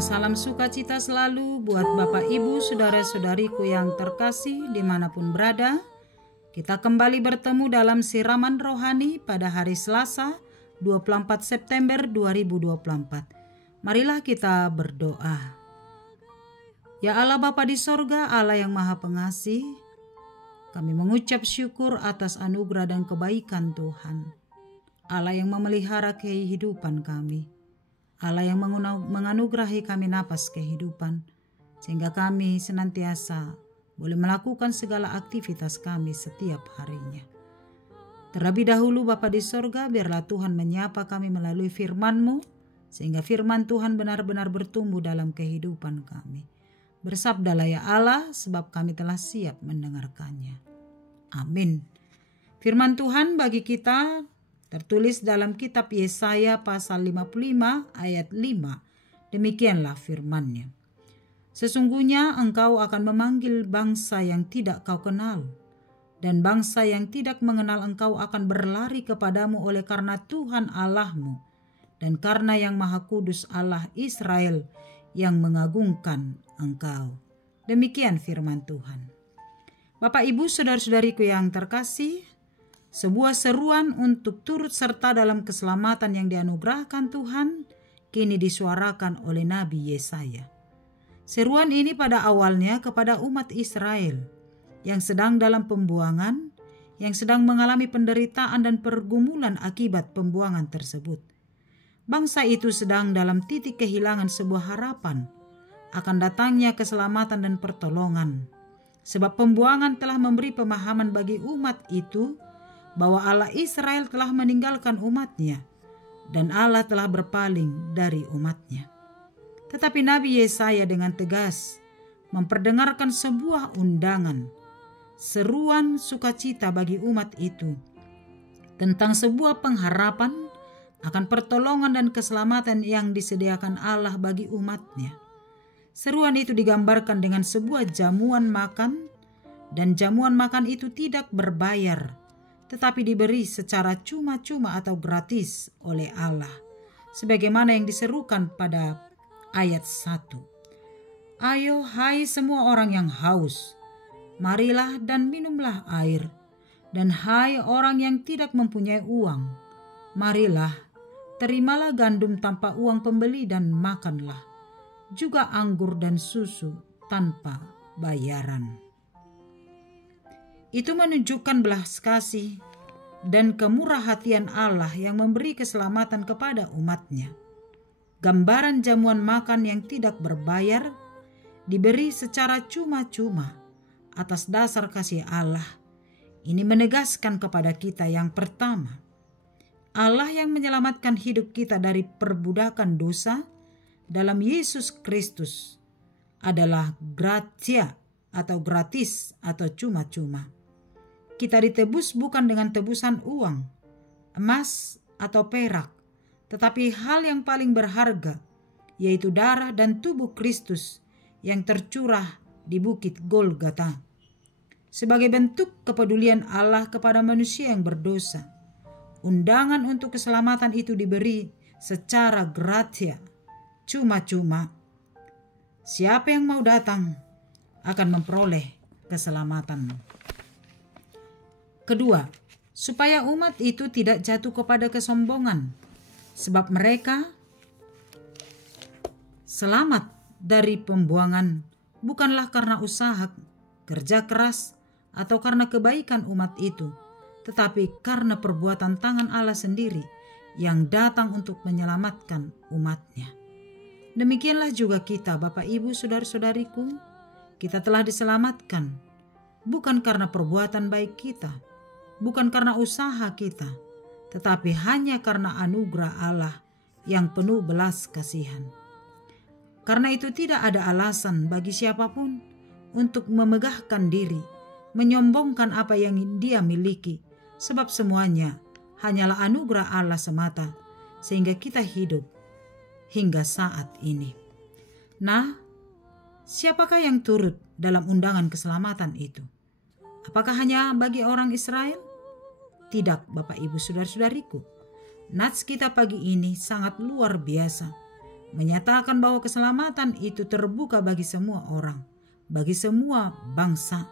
Dan salam sukacita selalu buat Bapak Ibu saudara-saudariku yang terkasih dimanapun berada. Kita kembali bertemu dalam siraman rohani pada hari Selasa 24 September 2024. Marilah kita berdoa. Ya Allah Bapa di sorga, Allah yang Maha Pengasih, kami mengucap syukur atas anugerah dan kebaikan Tuhan. Allah yang memelihara kehidupan kami. Allah yang menganugerahi kami napas kehidupan, sehingga kami senantiasa boleh melakukan segala aktivitas kami setiap harinya. Terlebih dahulu Bapa di sorga, biarlah Tuhan menyapa kami melalui firman-Mu, sehingga firman Tuhan benar-benar bertumbuh dalam kehidupan kami. Bersabdalah ya Allah, sebab kami telah siap mendengarkannya. Amin. Firman Tuhan bagi kita tertulis dalam kitab Yesaya pasal 55 ayat 5. Demikianlah firman-Nya. Sesungguhnya engkau akan memanggil bangsa yang tidak kau kenal, dan bangsa yang tidak mengenal engkau akan berlari kepadamu oleh karena Tuhan Allahmu, dan karena yang Maha Kudus Allah Israel yang mengagungkan engkau. Demikian firman Tuhan. Bapak Ibu saudara-saudariku yang terkasih, sebuah seruan untuk turut serta dalam keselamatan yang dianugerahkan Tuhan kini disuarakan oleh Nabi Yesaya. Seruan ini pada awalnya kepada umat Israel yang sedang dalam pembuangan, yang sedang mengalami penderitaan dan pergumulan akibat pembuangan tersebut. Bangsa itu sedang dalam titik kehilangan sebuah harapan akan datangnya keselamatan dan pertolongan, sebab pembuangan telah memberi pemahaman bagi umat itu bahwa Allah Israel telah meninggalkan umatnya dan Allah telah berpaling dari umatnya. Tetapi Nabi Yesaya dengan tegas memperdengarkan sebuah undangan, seruan sukacita bagi umat itu tentang sebuah pengharapan akan pertolongan dan keselamatan yang disediakan Allah bagi umatnya. Seruan itu digambarkan dengan sebuah jamuan makan, dan jamuan makan itu tidak berbayar, tetapi diberi secara cuma-cuma atau gratis oleh Allah, sebagaimana yang diserukan pada ayat 1. Ayo hai semua orang yang haus, marilah dan minumlah air. Dan hai orang yang tidak mempunyai uang, marilah, terimalah gandum tanpa uang pembeli dan makanlah, juga anggur dan susu tanpa bayaran. Itu menunjukkan belas kasih dan kemurahhatian Allah yang memberi keselamatan kepada umatnya. Gambaran jamuan makan yang tidak berbayar diberi secara cuma-cuma atas dasar kasih Allah. Ini menegaskan kepada kita yang pertama, Allah yang menyelamatkan hidup kita dari perbudakan dosa dalam Yesus Kristus adalah gratia atau gratis atau cuma-cuma. Kita ditebus bukan dengan tebusan uang, emas atau perak, tetapi hal yang paling berharga, yaitu darah dan tubuh Kristus yang tercurah di bukit Golgota. Sebagai bentuk kepedulian Allah kepada manusia yang berdosa, undangan untuk keselamatan itu diberi secara gratia, cuma-cuma. Siapa yang mau datang akan memperoleh keselamatan. Kedua, supaya umat itu tidak jatuh kepada kesombongan, sebab mereka selamat dari pembuangan bukanlah karena usaha, kerja keras, atau karena kebaikan umat itu, tetapi karena perbuatan tangan Allah sendiri yang datang untuk menyelamatkan umatnya. Demikianlah juga kita, Bapak Ibu saudara-saudariku, kita telah diselamatkan bukan karena perbuatan baik kita, bukan karena usaha kita, tetapi hanya karena anugerah Allah yang penuh belas kasihan. Karena itu tidak ada alasan bagi siapapun untuk memegahkan diri, menyombongkan apa yang dia miliki, sebab semuanya hanyalah anugerah Allah semata, sehingga kita hidup hingga saat ini. Nah, siapakah yang turut dalam undangan keselamatan itu? Apakah hanya bagi orang Israel? Tidak, Bapak Ibu saudara-saudariku. Nats kita pagi ini sangat luar biasa menyatakan bahwa keselamatan itu terbuka bagi semua orang, bagi semua bangsa.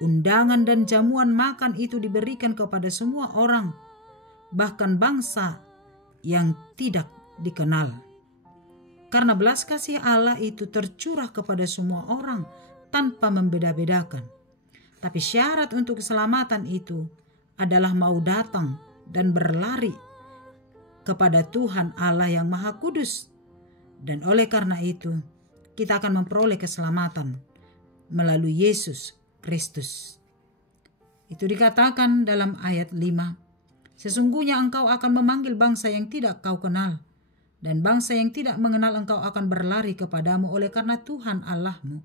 Undangan dan jamuan makan itu diberikan kepada semua orang, bahkan bangsa yang tidak dikenal. Karena belas kasih Allah itu tercurah kepada semua orang tanpa membeda-bedakan. Tapi syarat untuk keselamatan itu adalah mau datang dan berlari kepada Tuhan Allah yang Maha Kudus. Dan oleh karena itu, kita akan memperoleh keselamatan melalui Yesus Kristus. Itu dikatakan dalam ayat 5. Sesungguhnya engkau akan memanggil bangsa yang tidak kau kenal, dan bangsa yang tidak mengenal engkau akan berlari kepadamu oleh karena Tuhan Allahmu,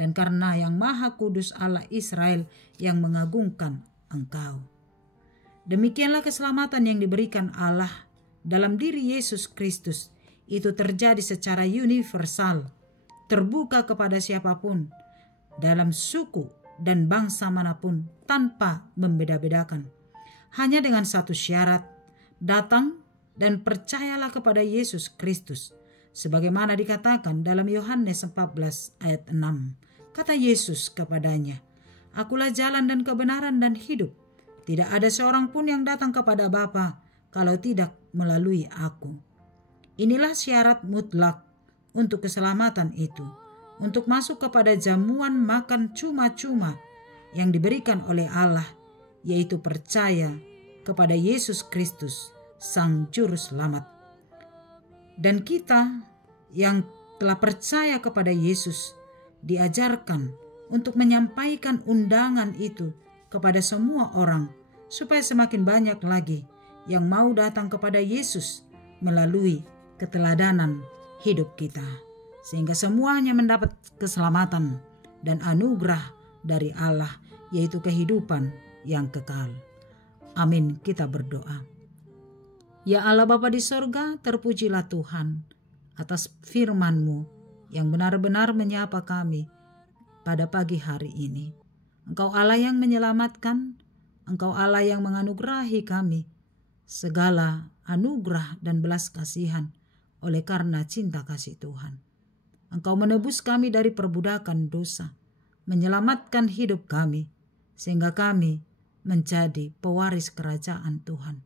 dan karena yang Maha Kudus Allah Israel yang mengagungkan engkau. Demikianlah keselamatan yang diberikan Allah dalam diri Yesus Kristus. Itu terjadi secara universal, terbuka kepada siapapun, dalam suku dan bangsa manapun, tanpa membeda-bedakan. Hanya dengan satu syarat, datang dan percayalah kepada Yesus Kristus. Sebagaimana dikatakan dalam Yohanes 14 ayat 6. Kata Yesus kepadanya, "Akulah jalan dan kebenaran dan hidup. Tidak ada seorang pun yang datang kepada Bapa kalau tidak melalui aku." Inilah syarat mutlak untuk keselamatan itu, untuk masuk kepada jamuan makan cuma-cuma yang diberikan oleh Allah, yaitu percaya kepada Yesus Kristus, Sang Juru Selamat. Dan kita yang telah percaya kepada Yesus diajarkan untuk menyampaikan undangan itu kepada semua orang, supaya semakin banyak lagi yang mau datang kepada Yesus melalui keteladanan hidup kita, sehingga semuanya mendapat keselamatan dan anugerah dari Allah, yaitu kehidupan yang kekal. Amin. Kita berdoa. Ya Allah Bapa di sorga, terpujilah Tuhan atas firman-Mu yang benar-benar menyapa kami pada pagi hari ini. Engkau Allah yang menyelamatkan, Engkau Allah yang menganugerahi kami segala anugerah dan belas kasihan oleh karena cinta kasih Tuhan. Engkau menebus kami dari perbudakan dosa, menyelamatkan hidup kami, sehingga kami menjadi pewaris kerajaan Tuhan.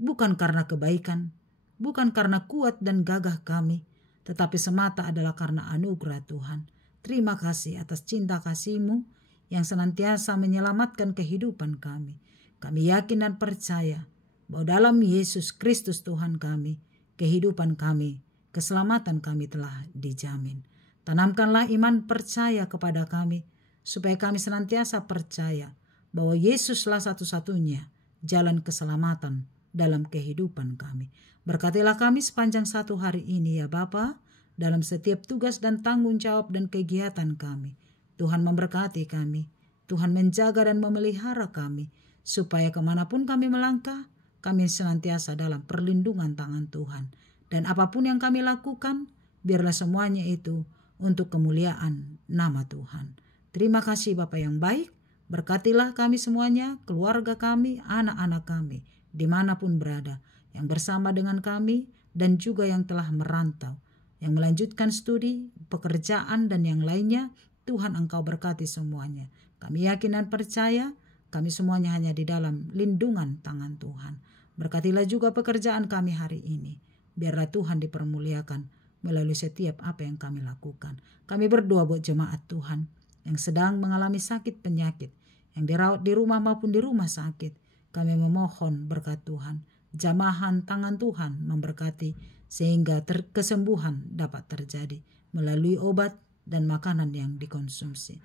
Bukan karena kebaikan, bukan karena kuat dan gagah kami, tetapi semata adalah karena anugerah Tuhan. Terima kasih atas cinta kasih-Mu yang senantiasa menyelamatkan kehidupan kami. Kami yakin dan percaya bahwa dalam Yesus Kristus Tuhan kami, kehidupan kami, keselamatan kami telah dijamin. Tanamkanlah iman percaya kepada kami, supaya kami senantiasa percaya bahwa Yesuslah satu-satunya jalan keselamatan dalam kehidupan kami. Berkatilah kami sepanjang satu hari ini ya Bapa, dalam setiap tugas dan tanggung jawab dan kegiatan kami. Tuhan memberkati kami, Tuhan menjaga dan memelihara kami, supaya kemanapun kami melangkah, kami senantiasa dalam perlindungan tangan Tuhan. Dan apapun yang kami lakukan, biarlah semuanya itu untuk kemuliaan nama Tuhan. Terima kasih Bapa yang baik, berkatilah kami semuanya, keluarga kami, anak-anak kami, dimanapun berada, yang bersama dengan kami dan juga yang telah merantau, yang melanjutkan studi, pekerjaan dan yang lainnya. Tuhan Engkau berkati semuanya. Kami yakin dan percaya kami semuanya hanya di dalam lindungan tangan Tuhan. Berkatilah juga pekerjaan kami hari ini. Biarlah Tuhan dipermuliakan melalui setiap apa yang kami lakukan. Kami berdoa buat jemaat Tuhan yang sedang mengalami sakit penyakit, yang dirawat di rumah maupun di rumah sakit. Kami memohon berkat Tuhan, jamahan tangan Tuhan memberkati sehingga kesembuhan dapat terjadi melalui obat dan makanan yang dikonsumsi.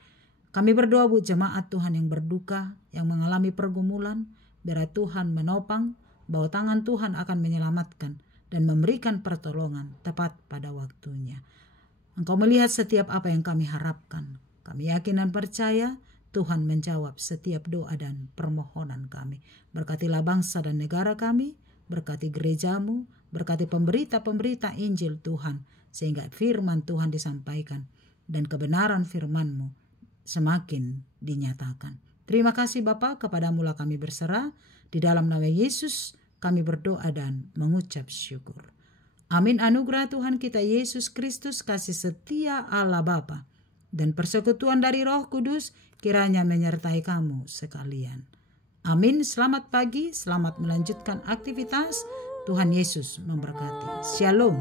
Kami berdoa buat jemaat Tuhan yang berduka, yang mengalami pergumulan, biar Tuhan menopang bahwa tangan Tuhan akan menyelamatkan dan memberikan pertolongan tepat pada waktunya. Engkau melihat setiap apa yang kami harapkan. Kami yakin dan percaya Tuhan menjawab setiap doa dan permohonan kami. Berkatilah bangsa dan negara kami, berkati gerejamu, berkati pemberita-pemberita Injil Tuhan, sehingga firman Tuhan disampaikan dan kebenaran firman-Mu semakin dinyatakan. Terima kasih Bapa, kepadamu-lah kami berserah. Di dalam nama Yesus kami berdoa dan mengucap syukur. Amin. Anugerah Tuhan kita Yesus Kristus, kasih setia Allah Bapa, dan persekutuan dari Roh Kudus kiranya menyertai kamu sekalian. Amin. Selamat pagi, selamat melanjutkan aktivitas. Tuhan Yesus memberkati. Shalom.